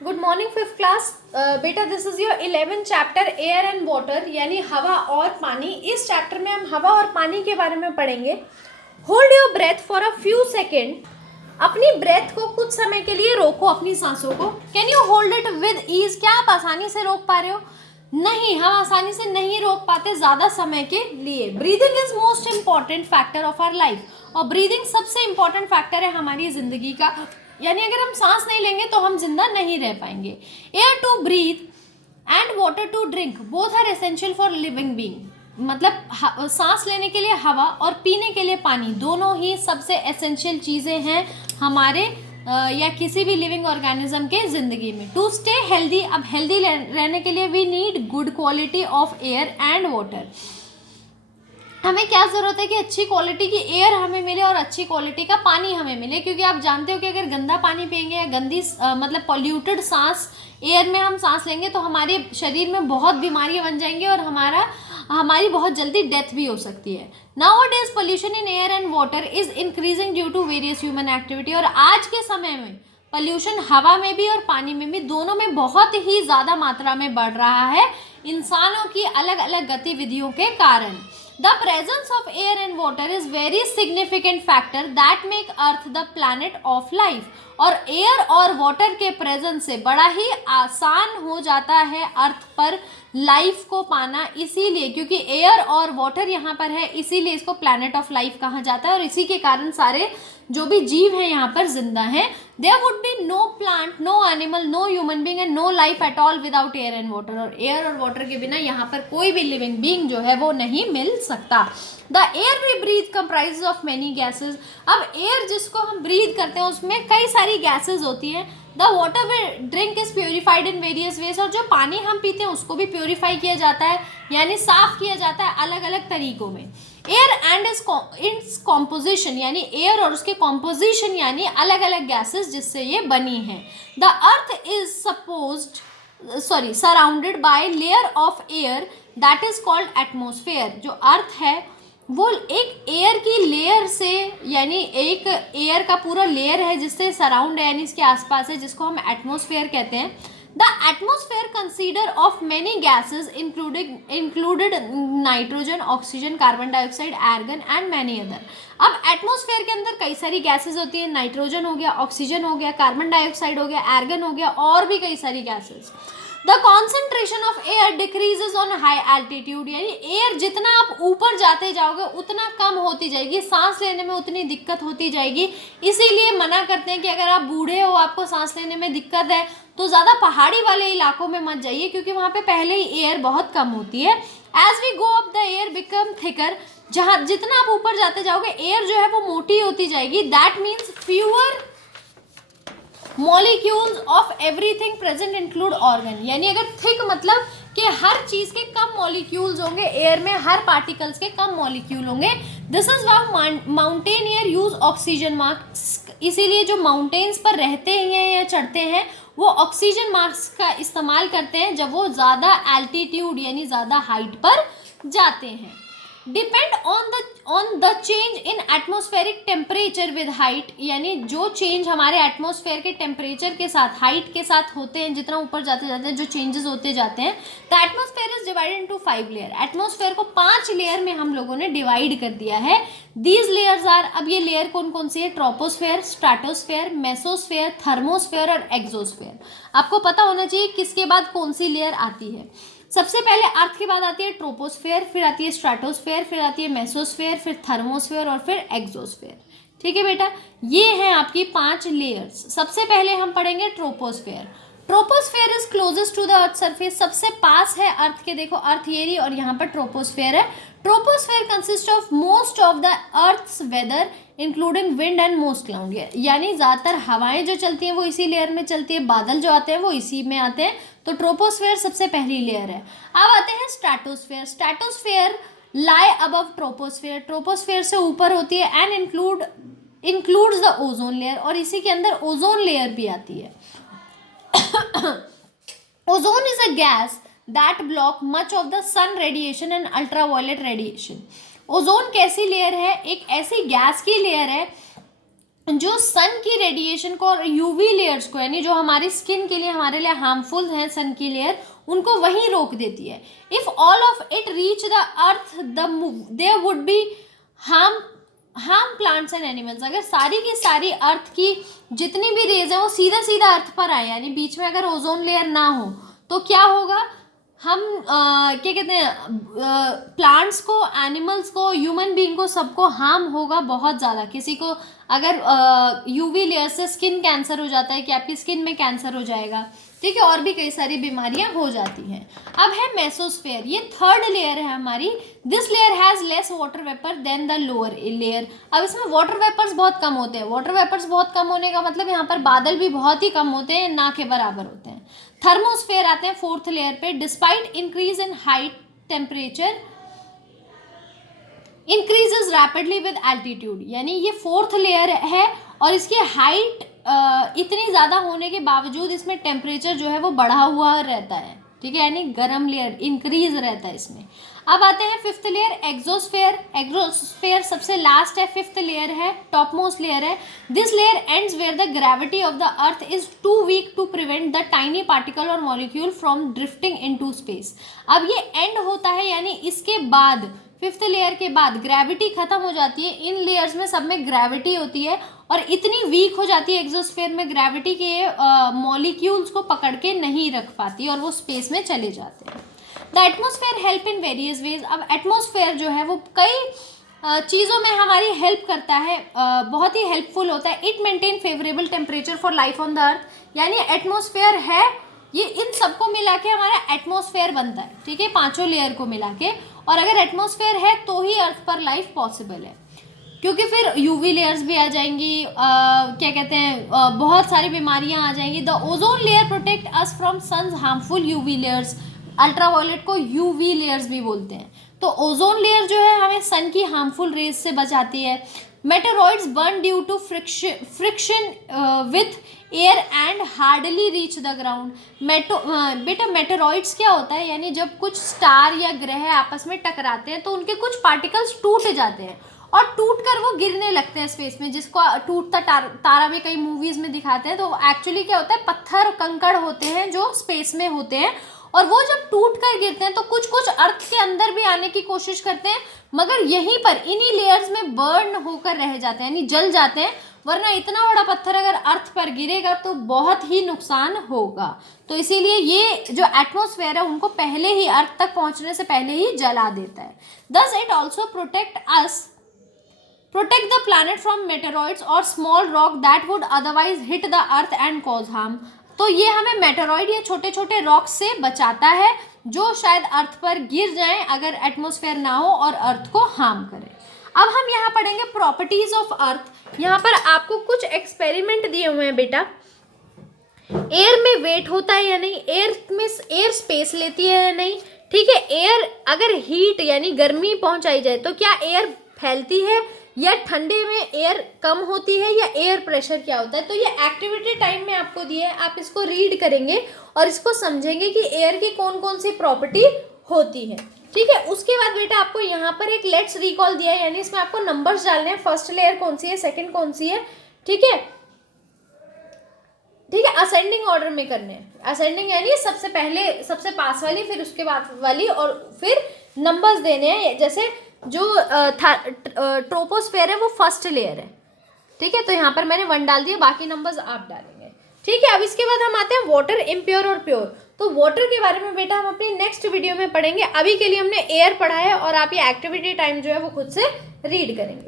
Good morning fifth class. बेटा this is your 11th chapter air and water यानी हवा और पानी। इस चैप्टर में हम हवा और पानी के बारे में पढ़ेंगे। Hold your breath for a few second. अपनी ब्रेथ को कुछ समय के लिए रोको, अपनी सांसों को। Can you hold it with ease? क्या आप आसानी से रोक पा रहे हो? नहीं, हम आसानी से नहीं रोक पाते ज़्यादा समय के लिए। Breathing is most important factor of our life, और ब्रीदिंग सबसे इंपॉर्टेंट फैक्टर है हमारी जिंदगी का। यानी अगर हम सांस नहीं लेंगे तो हम जिंदा नहीं रह पाएंगे। Air to breathe and water to drink both are essential for living being. मतलब सांस लेने के लिए हवा और पीने के लिए पानी, दोनों ही सबसे एसेंशियल चीज़ें हैं हमारे या किसी भी लिविंग ऑर्गेनिज्म के ज़िंदगी में। टू स्टे हेल्दी, अब हेल्दी रहने के लिए we need good quality of air and water. हमें क्या ज़रूरत है कि अच्छी क्वालिटी की एयर हमें मिले और अच्छी क्वालिटी का पानी हमें मिले, क्योंकि आप जानते हो कि अगर गंदा पानी पिएंगे या गंदी मतलब पॉल्यूटेड सांस एयर में हम सांस लेंगे तो हमारे शरीर में बहुत बीमारियां बन जाएंगी और हमारी बहुत जल्दी डेथ भी हो सकती है। Nowadays pollution in air and water is increasing due to various human activity. और आज के समय में पोल्यूशन हवा में भी और पानी में भी, दोनों में बहुत ही ज़्यादा मात्रा में बढ़ रहा है इंसानों की अलग अलग गतिविधियों के कारण। The presence of air and water is very significant factor that make earth the planet of life। और एयर और वाटर के प्रेजेंस से बड़ा ही आसान हो जाता है अर्थ पर लाइफ को पाना, इसीलिए क्योंकि एयर और वाटर यहाँ पर है, इसीलिए इसको प्लैनेट ऑफ लाइफ कहा जाता है। और इसी के कारण सारे जो भी जीव हैं यहाँ पर जिंदा हैं। There would be no plant, no animal, no human being and no life at all without air and water. और एयर और वाटर के बिना यहाँ पर कोई भी लिविंग बींग जो है वो नहीं मिल सकता। The air we breathe comprise of many gases. अब एयर जिसको हम ब्रीथ करते हैं उसमें कई सारी गैसेज होती हैं। The water we drink is purified in various ways. और जो पानी हम पीते हैं उसको भी प्योरीफाई किया जाता है, यानी साफ किया जाता है अलग अलग तरीकों में। एयर एंड इट्स कॉम्पोजिशन, यानी एयर और उसके कॉम्पोजिशन यानी अलग अलग गैसेस जिससे ये बनी हैं। The earth is surrounded by layer of air that is called atmosphere. जो अर्थ है वो एक एयर की लेयर से, यानी एक एयर का पूरा लेयर है जिससे सराउंड है, यानी इसके आसपास है, जिसको हम एटमोसफेयर कहते हैं। The atmosphere consider of many gases included nitrogen, oxygen, carbon dioxide, argon and many other. अब एटमोसफेयर के अंदर कई सारी गैसेज होती हैं। नाइट्रोजन हो गया, ऑक्सीजन हो गया, कार्बन डाइऑक्साइड हो गया, आर्गन हो गया, और भी कई सारी gases. The concentration of air decreases on high altitude, यानी एयर जितना आप ऊपर जाते जाओगे उतना कम होती जाएगी, सांस लेने में उतनी दिक्कत होती जाएगी। इसीलिए मना करते हैं कि अगर आप बूढ़े हो, आपको सांस लेने में दिक्कत है, तो ज़्यादा पहाड़ी वाले इलाकों में मत जाइए, क्योंकि वहाँ पे पहले ही एयर बहुत कम होती है। As we go up the air become thicker, जहाँ जितना आप ऊपर जाते जाओगे एयर जो है वो मोटी होती जाएगी। That means fewer molecules of everything present include organ, यानी अगर थिक मतलब कि हर चीज के कम मॉलिक्यूल्स होंगे एयर में, हर पार्टिकल्स के कम मॉलिक्यूल होंगे। This is why mountaineer use oxygen mask. इसीलिए जो माउंटेन्स पर रहते हैं या चढ़ते हैं वो ऑक्सीजन मास्क का इस्तेमाल करते हैं जब वो ज़्यादा एल्टीट्यूड यानी ज़्यादा हाइट पर जाते हैं। Depend on the change in atmospheric temperature with height, यानी जो चेंज हमारे एटमोस्फेयर के टेम्परेचर के साथ, हाइट के साथ होते हैं, जितना ऊपर जाते जाते हैं जो चेंजेस होते जाते हैं। The atmosphere is divided into 5 layer. Atmosphere को 5 लेयर में हम लोगों ने डिवाइड कर दिया है। दीज लेयर्स आर, अब ये लेयर कौन कौन सी है? ट्रोपोस्फेयर, स्ट्रेटोस्फेयर, मेसोस्फेयर, थर्मोस्फेयर और एक्सोस्फेयर। आपको पता होना चाहिए किसके बाद कौन सी लेयर आती है। सबसे पहले अर्थ के बाद आती है ट्रोपोस्फेयर, फिर आती है स्ट्रेटोस्फेयर, फिर आती है मेसोस्फेयर, फिर थर्मोस्फेयर और फिर एक्सोस्फेयर। ठीक है बेटा, ये हैं आपकी 5 लेयर्स। सबसे पहले हम पढ़ेंगे troposphere. Troposphere is closest to the earth surface, सबसे पास है अर्थ के। देखो अर्थ ये रही और यहाँ पर ट्रोपोस्फेयर है। Troposphere consist of most of the earth's weather including wind and most cloud, यानी ज़्यादातर हवाएं जो चलती हैं वो इसी लेयर में चलती है, बादल जो आते हैं वो इसी में आते हैं। तो ट्रोपोस्फेयर सबसे पहली लेयर है। अब आते हैं stratosphere. Stratosphere lie above troposphere, troposphere से ऊपर होती है and includes the ozone layer, और इसी के अंदर ओजोन लेयर भी आती है। Ozone is a gas that block much of the sun radiation and ultraviolet radiation. Ozone कैसी लेयर है? एक ऐसी गैस की लेयर है जो सन की रेडिएशन को और यूवी लेयर्स को, यानी जो हमारी स्किन के लिए हमारे लिए हार्मफुल है सन की लेयर, उनको वहीं रोक देती है. If all of it reach the earth there would be harm plants and animals. अगर सारी की सारी अर्थ की जितनी भी रेज है वो सीधा सीधा अर्थ पर आए, यानी बीच में अगर ओजोन लेयर ना हो, तो क्या होगा, हम क्या कहते हैं, प्लांट्स को, एनिमल्स को, ह्यूमन बीइंग को, सबको हार्म होगा बहुत ज़्यादा. किसी को अगर यूवी लेयर से स्किन कैंसर हो जाता है कि आपकी स्किन में कैंसर हो जाएगा, ठीक है, और भी कई सारी बीमारियां हो जाती हैं. अब है मेसोस्फेयर, ये थर्ड लेयर है हमारी. This layer has less water vapour than the lower layer. अब इसमें वाटर वेपर्स बहुत कम होते हैं. वाटर वेपर्स बहुत कम होने का मतलब यहाँ पर बादल भी बहुत ही कम होते हैं, ना के बराबर होते हैं. थर्मोस्फेयर आते हैं फोर्थ लेयर पे. Despite increase in height, temperature increases rapidly with altitude. यानी ये फोर्थ लेयर है और इसकी हाइट इतनी ज़्यादा होने के बावजूद इसमें टेम्परेचर जो है वो बढ़ा हुआ रहता है, ठीक है, यानी गर्म लेयर इंक्रीज रहता है इसमें. अब आते हैं फिफ्थ लेयर, एक्सोस्फेयर. एक्सोस्फेयर सबसे लास्ट है, फिफ्थ लेयर है, टॉप मोस्ट लेयर है. This layer ends where the gravity of the earth is too weak to prevent the tiny particle और molecule from drifting into space. अब ये and होता है, यानी इसके बाद, फिफ्थ लेयर के बाद ग्रेविटी खत्म हो जाती है. इन लेयर्स में सब में ग्रेविटी होती है और इतनी वीक हो जाती है एक्सोस्फेयर में ग्रेविटी के मॉलिक्यूल्स को पकड़ के नहीं रख पाती और वो स्पेस में चले जाते हैं. The atmosphere help in various veg. अब एटमोसफेयर जो है वो कई चीज़ों में हमारी हेल्प करता है, बहुत ही हेल्पफुल होता है. It maintain favourable temperature for life on the earth. यानी एटमोसफेयर है, ये इन सबको मिला के हमारा एटमोसफेयर बनता है, ठीक है, पांचों लेयर को मिला के. और अगर एटमोसफेयर है तो ही अर्थ पर लाइफ पॉसिबल है, क्योंकि फिर यूवी लेयर्स भी आ जाएंगी, क्या कहते हैं, बहुत सारी बीमारियां आ जाएंगी. The ozone layer protect us from sun's harmful UV layers. Ultraviolet को यूवी लेयर्स भी बोलते हैं. तो ओजोन लेयर जो है हमें सन की हार्मफुल रेज से बचाती है. Meteoroids burn due to friction with air and hardly reach the ground. बेटा मेटेरॉइड्स क्या होता है, यानी जब कुछ स्टार या ग्रह आपस में टकराते हैं तो उनके कुछ पार्टिकल्स टूट जाते हैं और टूट कर वो गिरने लगते हैं स्पेस में, जिसको टूटता तारा में कई मूवीज में दिखाते हैं. तो एक्चुअली क्या होता है, पत्थर कंकड़ होते हैं जो स्पेस में होते हैं, और वो जब टूट कर गिरते हैं तो कुछ कुछ अर्थ के अंदर भी आने की कोशिश करते हैं, मगर यहीं पर इन्हीं लेयर्स में बर्न होकर रह जाते हैं, यानी जल जाते हैं. वरना इतना बड़ा पत्थर अगर अर्थ पर गिरेगा तो बहुत ही नुकसान होगा. तो इसीलिए ये जो एटमॉस्फेयर है उनको पहले ही, अर्थ तक पहुंचने से पहले ही जला देता है. Thus it also protect the planet from meteoroids or small rock that would otherwise hit the earth and cause harm. तो ये हमें मेटेरॉइड या छोटे छोटे रॉक्स से बचाता है जो शायद अर्थ पर गिर जाएं अगर एटमॉस्फेयर ना हो और अर्थ को हार्म करें. अब हम यहाँ पढ़ेंगे प्रॉपर्टीज ऑफ अर्थ. यहाँ पर आपको कुछ एक्सपेरिमेंट दिए हुए हैं बेटा. एयर में वेट होता है या नहीं, एयर में एयर स्पेस लेती है या नहीं, ठीक है. एयर अगर हीट यानी गर्मी पहुंचाई जाए तो क्या एयर फैलती है, या ठंडे में एयर कम होती है, या एयर प्रेशर क्या होता है. तो ये एक्टिविटी टाइम में आपको दिए, आप इसको रीड करेंगे और इसको समझेंगे कि एयर की कौन कौन सी प्रॉपर्टी होती है, ठीक है. उसके बाद बेटा आपको यहाँ पर एक लेट्स रिकॉल दिया है, यानी इसमें आपको नंबर्स डालने हैं. फर्स्ट लेयर कौन सी है, सेकंड कौन सी है, ठीक है, ठीक है. असेंडिंग ऑर्डर में करने हैं. असेंडिंग यानी सबसे पहले सबसे पास वाली, फिर उसके बाद वाली, और फिर नंबर्स देने हैं. जैसे जो ट्रोपोस्फेयर है वो फर्स्ट लेयर है, ठीक है. तो यहाँ पर मैंने 1 डाल दिया, बाकी नंबर्स आप डालेंगे, ठीक है. अब इसके बाद हम आते हैं वाटर, इम्प्योर और प्योर. तो वाटर के बारे में बेटा हम अपनी नेक्स्ट वीडियो में पढ़ेंगे. अभी के लिए हमने एयर पढ़ा है और आप ये एक्टिविटी टाइम जो है वो खुद से रीड करेंगे.